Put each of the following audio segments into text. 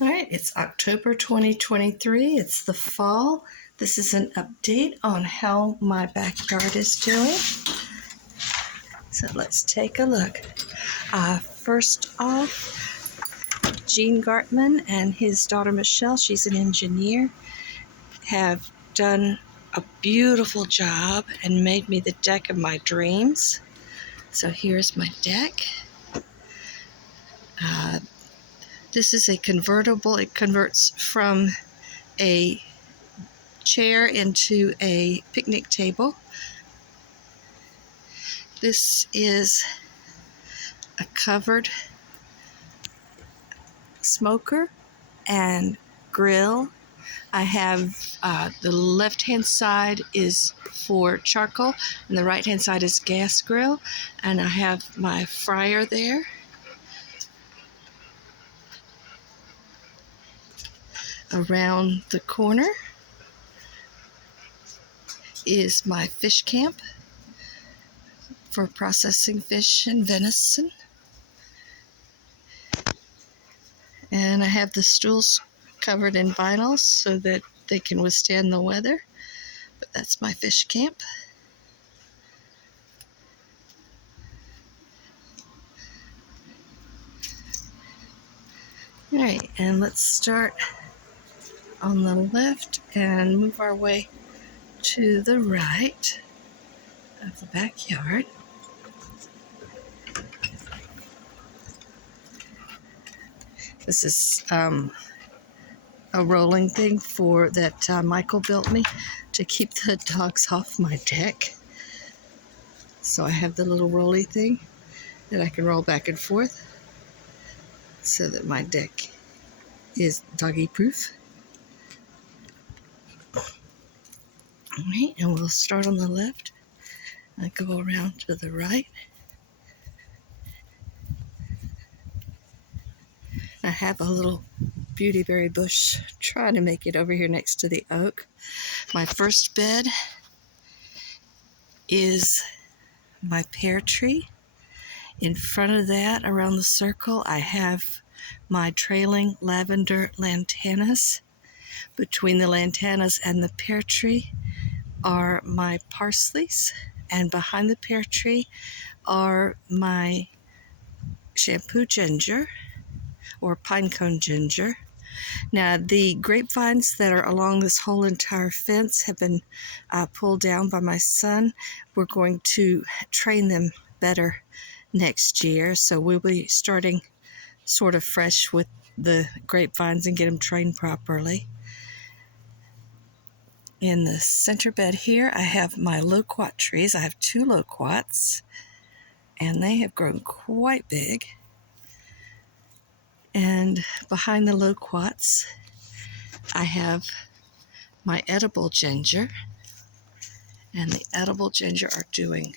All right, it's October 2023. It's the fall. This is an update on how my backyard is doing. So let's take a look. First off, Gene Gartman and his daughter Michelle, she's an engineer, have done a beautiful job and made me the deck of my dreams. So here's my deck. This is a convertible. It converts from a chair into a picnic table. This is a covered smoker and grill. I have the left hand side is for charcoal and the right hand side is gas grill, and I have my fryer there. Around the corner is my fish camp for processing fish and venison. And I have the stools covered in vinyl so that they can withstand the weather. But that's my fish camp. All right, and let's start on the left and move our way to the right of the backyard. This is a rolling thing that Michael built me to keep the dogs off my deck. So I have the little rolly thing that I can roll back and forth so that my deck is doggy proof. All right, and we'll start on the left and go around to the right. I have a little beautyberry bush trying to make it over here next to the oak. My first bed is my pear tree. In front of that, around the circle, I have my trailing lavender lantanas. Between the lantanas and the pear tree are my parsleys, and behind the pear tree are my shampoo ginger or pinecone ginger. Now, the grapevines that are along this whole entire fence have been pulled down by my son. We're going to train them better next year, so we'll be starting sort of fresh with the grapevines and get them trained properly. In the center bed here, I have my loquat trees. I have 2 loquats, and they have grown quite big. And behind the loquats, I have my edible ginger, and the edible ginger are doing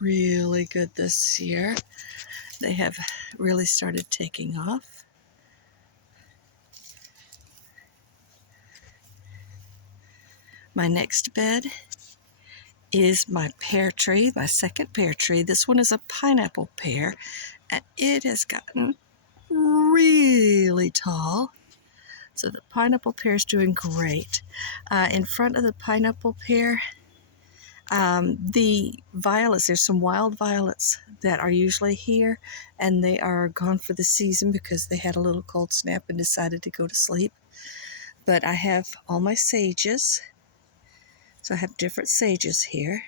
really good this year. They have really started taking off. My next bed is my pear tree, my second pear tree. This one is a pineapple pear, and it has gotten really tall. So the pineapple pear is doing great. In front of the pineapple pear, the violets, there's some wild violets that are usually here, and they are gone for the season because they had a little cold snap and decided to go to sleep. But I have all my sages. So I have different sages here.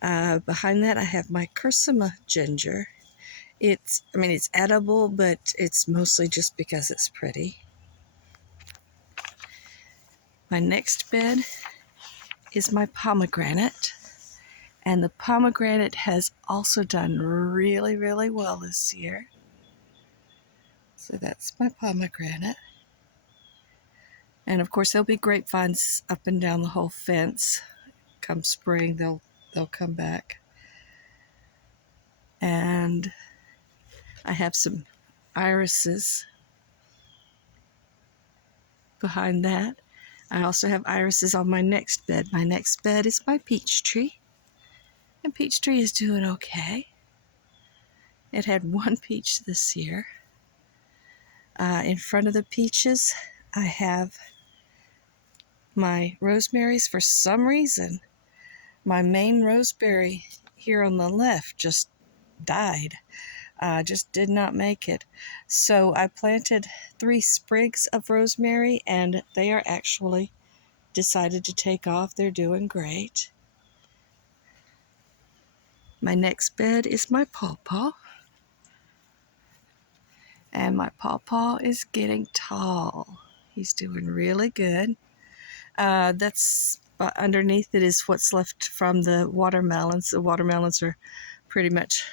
Behind that, I have my Cursima ginger. It's edible, but it's mostly just because it's pretty. My next bed is my pomegranate. And the pomegranate has also done really, really well this year. So that's my pomegranate. And of course, there'll be grapevines up and down the whole fence. Come spring, they'll come back. And I have some irises behind that. I also have irises on my next bed. My next bed is my peach tree. And peach tree is doing okay. It had 1 peach this year. In front of the peaches, I have my rosemaries. For some reason, my main roseberry here on the left just died. Just did not make it. So I planted 3 sprigs of rosemary, and they are actually decided to take off. They're doing great. My next bed is my pawpaw. And my pawpaw is getting tall. He's doing really good. That's underneath it is what's left from the watermelons. The watermelons are pretty much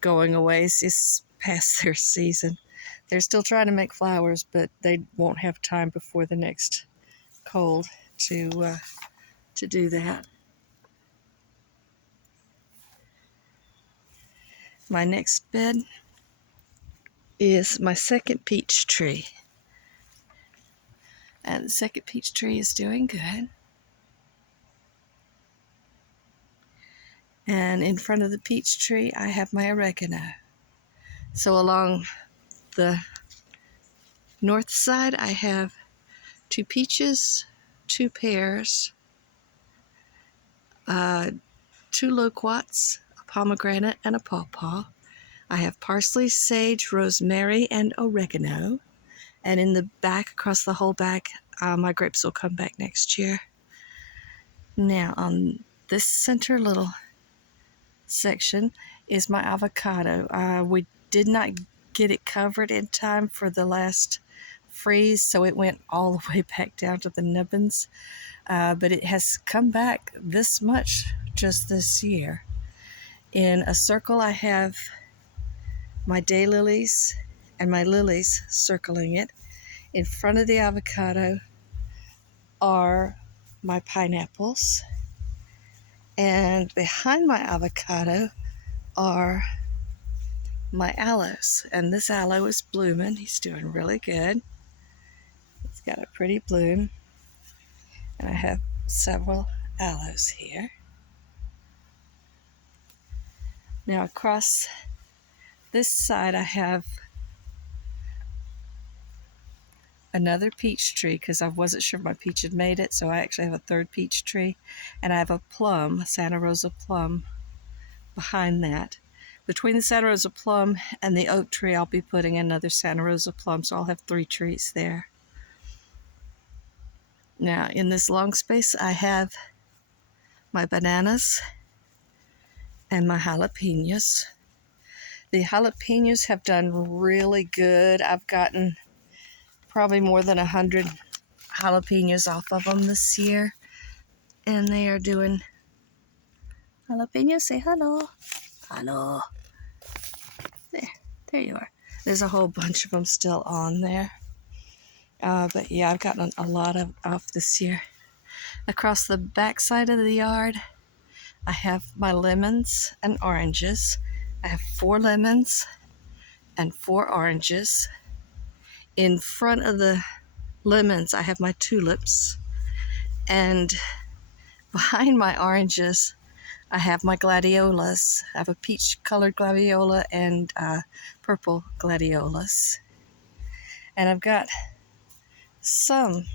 going away. It's past their season. They're still trying to make flowers, but they won't have time before the next cold to do that. My next bed is my second peach tree. And the second peach tree is doing good. And in front of the peach tree, I have my oregano. So along the north side, I have 2 peaches, 2 pears, 2 loquats, a pomegranate, and a pawpaw. I have parsley, sage, rosemary, and oregano. And in the back, across the whole back, my grapes will come back next year. Now, on this center little section is my avocado. We did not get it covered in time for the last freeze, so it went all the way back down to the nubbins. But it has come back this much just this year. In a circle, I have my daylilies and my lilies circling it. In front of the avocado are my pineapples. And behind my avocado are my aloes. And this aloe is blooming. He's doing really good. He's got a pretty bloom. And I have several aloes here. Now across this side I have another peach tree because I wasn't sure if my peach had made it, so I actually have a third peach tree. And I have a plum, a Santa Rosa plum, behind that. Between the Santa Rosa plum and the oak tree, I'll be putting another Santa Rosa plum, so I'll have 3 trees there. Now, in this long space, I have my bananas and my jalapenos. The jalapenos have done really good. I've gotten probably more than 100 jalapenos off of them this year, and they are doing... Jalapenos, say hello. Hello. There you are. There's a whole bunch of them still on there. But yeah, I've gotten a lot off this year. Across the back side of the yard, I have my lemons and oranges. I have 4 lemons and 4 oranges. In front of the lemons, I have my tulips. And behind my oranges, I have my gladiolas. I have a peach-colored gladiola and purple gladiolas. And I've got some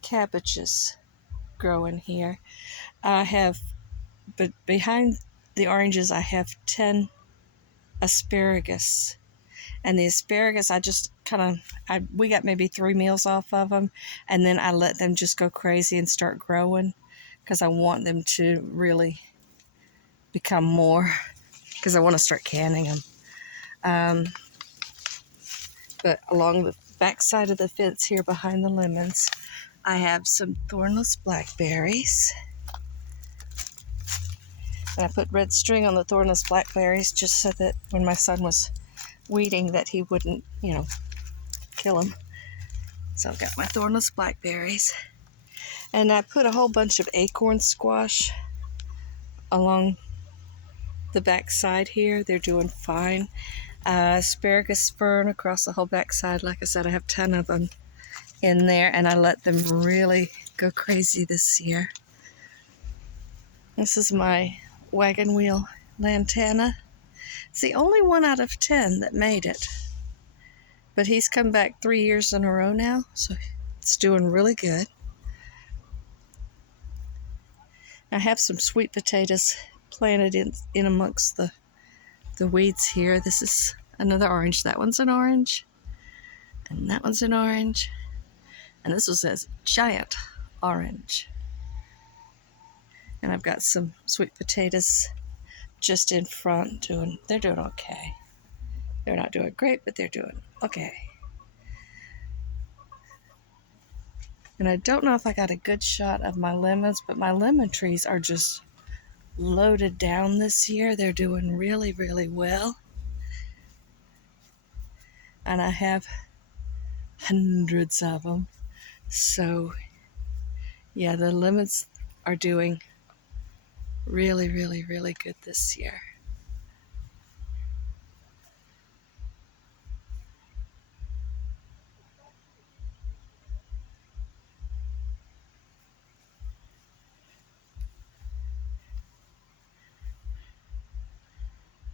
cabbages growing here. I have, but behind the oranges, I have 10 asparagus. And the asparagus, I just we got maybe 3 meals off of them, and then I let them just go crazy and start growing because I want them to really become more, because I want to start canning them. But along the back side of the fence here behind the lemons, I have some thornless blackberries. And I put red string on the thornless blackberries just so that when my son was weeding that he wouldn't, kill them. So I've got my thornless blackberries. And I put a whole bunch of acorn squash along the back side here. They're doing fine. Asparagus fern across the whole back side. Like I said, I have 10 of them in there, and I let them really go crazy this year. This is my wagon wheel lantana. It's the only one out of 10 that made it. But he's come back 3 years in a row now, so it's doing really good. I have some sweet potatoes planted in amongst the weeds here. This is another orange. That one's an orange. And that one's an orange. And this was a giant orange. And I've got some sweet potatoes just in front they're doing okay. They're not doing great, but they're doing okay. And I don't know if I got a good shot of my lemons, but my lemon trees are just loaded down this year. They're doing really, really well. And I have hundreds of them. So, yeah, the lemons are doing really, really, really good this year.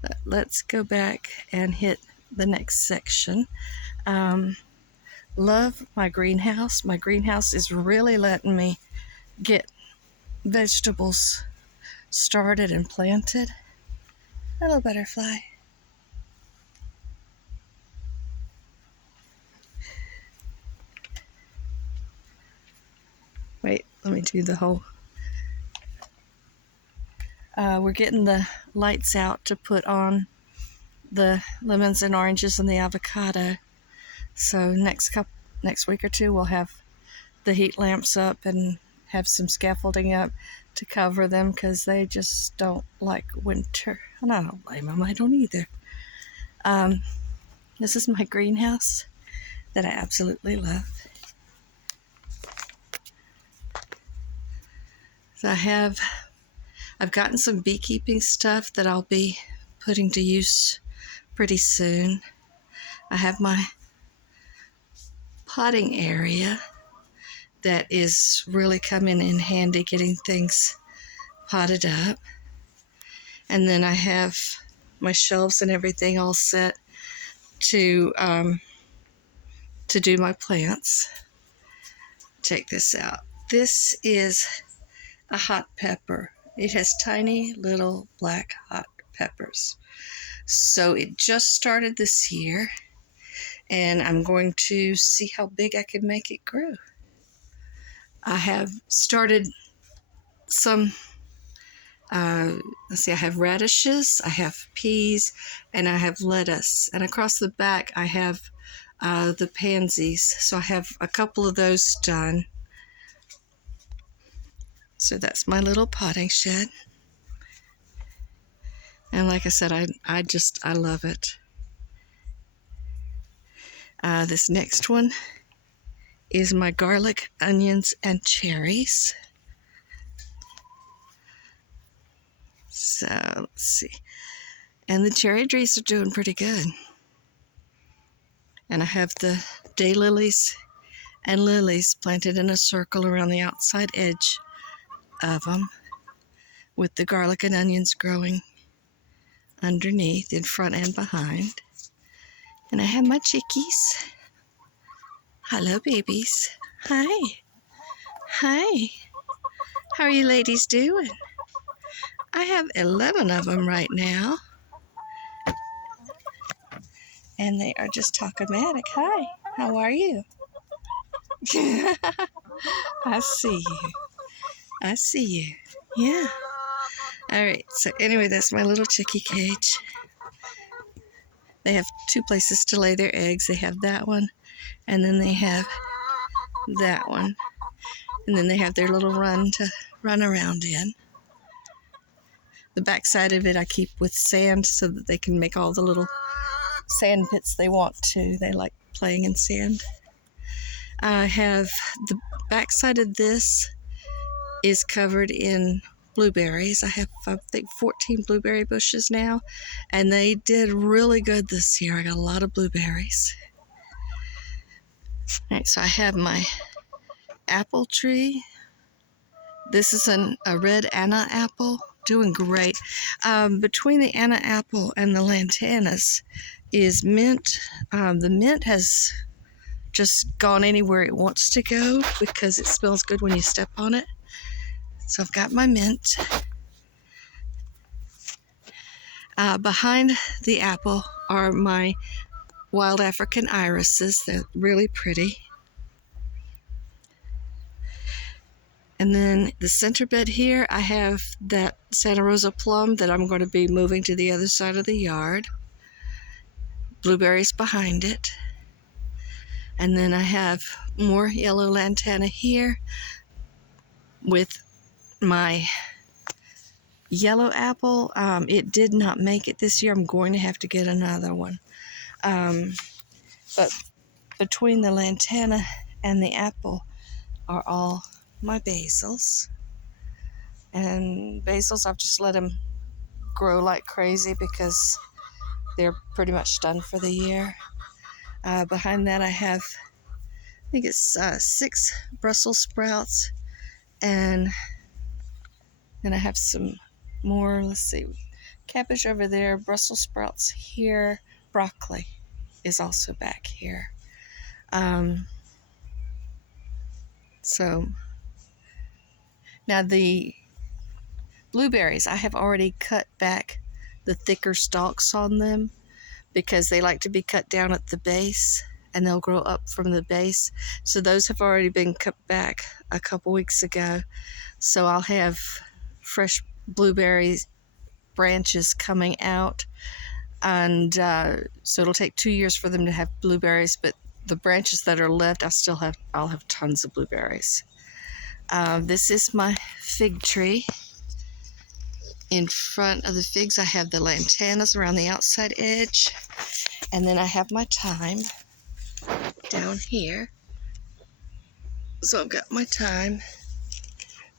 But let's go back and hit the next section. Love my greenhouse. My greenhouse is really letting me get vegetables started and planted. Hello, butterfly. Wait, let me do the whole. We're getting the lights out to put on the lemons and oranges and the avocado. So next week or two, we'll have the heat lamps up and have some scaffolding up to cover them because they just don't like winter. And I don't blame them. I don't either. This is my greenhouse that I absolutely love. So I've gotten some beekeeping stuff that I'll be putting to use pretty soon. I have my potting area that is really coming in handy getting things potted up. And then I have my shelves and everything all set to do my plants. Check this out. This is a hot pepper. It has tiny little black hot peppers. So it just started this year, and I'm going to see how big I can make it grow. I have started some, I have radishes, I have peas, and I have lettuce. And across the back, I have the pansies. So I have a couple of those done. So that's my little potting shed. And like I said, I love it. This next one is my garlic, onions, and cherries. So let's see. And the cherry trees are doing pretty good. And I have the daylilies and lilies planted in a circle around the outside edge of them, with the garlic and onions growing underneath, in front and behind. And I have my chickies. Hello, babies. Hi. Hi. How are you ladies doing? I have 11 of them right now. And they are just talkomatic. Hi. How are you? I see you. I see you. Yeah. All right. So anyway, that's my little chickie cage. They have 2 places to lay their eggs. They have that one, and then they have that one. And then they have their little run to run around in. The back side of it I keep with sand so that they can make all the little sand pits they want to. They like playing in sand. I have the back side of this is covered in blueberries. I have, I think, 14 blueberry bushes now, and they did really good this year. I got a lot of blueberries. All right, so I have my apple tree. This is a red Anna apple, doing great. Between the Anna apple and the lantanas, is mint. The mint has just gone anywhere it wants to go because it smells good when you step on it. So I've got my mint. Behind the apple are my wild African irises. They're really pretty. And then the center bed here, I have that Santa Rosa plum that I'm going to be moving to the other side of the yard. Blueberries behind it. And then I have more yellow lantana here with my yellow apple. It did not make it this year. I'm going to have to get another one. But between the lantana and the apple are all my basils. And basils, I've just let them grow like crazy because they're pretty much done for the year. Behind that I have, I think it's 6 Brussels sprouts, and then I have some more, let's see, cabbage over there, Brussels sprouts here, broccoli is also back here. So now the blueberries, I have already cut back the thicker stalks on them because they like to be cut down at the base and they'll grow up from the base. So those have already been cut back a couple weeks ago. So I'll have fresh blueberry branches coming out, and so it'll take 2 years for them to have blueberries, but the branches that are left, I'll have tons of blueberries. This is my fig tree. In front of the figs, I have the lantanas around the outside edge, and then I have my thyme down here. So I've got my thyme.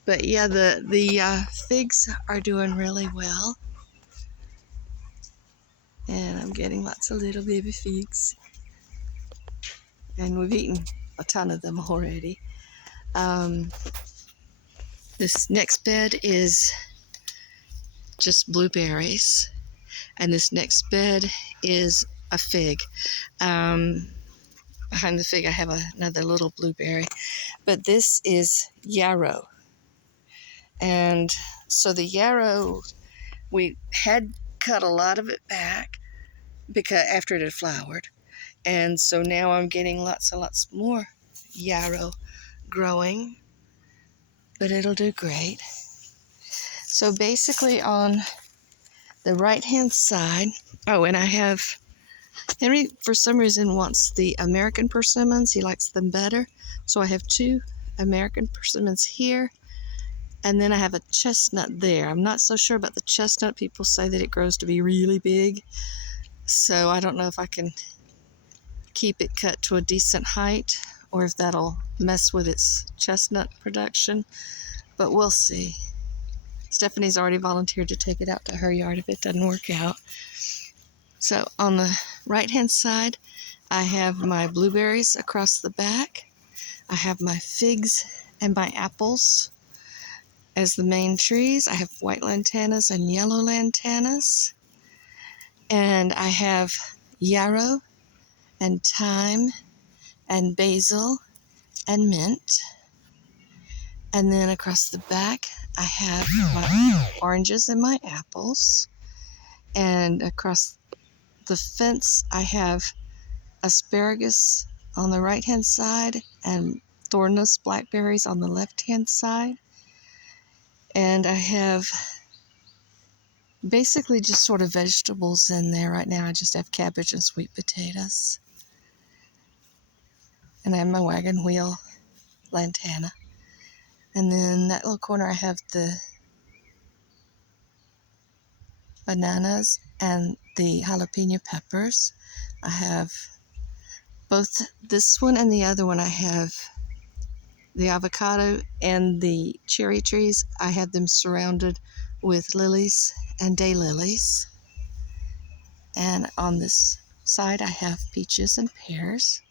But yeah, the figs are doing really well. And I'm getting lots of little baby figs. And we've eaten a ton of them already. This next bed is just blueberries. And this next bed is a fig. Behind the fig I have another little blueberry. But this is yarrow. And so the yarrow, we had cut a lot of it back because after it had flowered. And so now I'm getting lots and lots more yarrow growing. But it'll do great. So basically on the right-hand side, oh, and I have, Henry for some reason wants the American persimmons. He likes them better. So I have 2 American persimmons here. And then I have a chestnut there. I'm not so sure about the chestnut. People say that it grows to be really big. So I don't know if I can keep it cut to a decent height or if that'll mess with its chestnut production. But we'll see. Stephanie's already volunteered to take it out to her yard if it doesn't work out. So on the right-hand side, I have my blueberries across the back. I have my figs and my apples as the main trees. I have white lantanas and yellow lantanas. And I have yarrow and thyme and basil and mint. And then across the back, I have my oranges and my apples. And across the fence, I have asparagus on the right-hand side and thornless blackberries on the left-hand side. And I have basically just sort of vegetables in there right now. I just have cabbage and sweet potatoes. And I have my wagon wheel lantana. And then that little corner I have the bananas and the jalapeno peppers. I have both this one and the other one. I have the avocado and the cherry trees. I have them surrounded with lilies and daylilies. And on this side I have peaches and pears.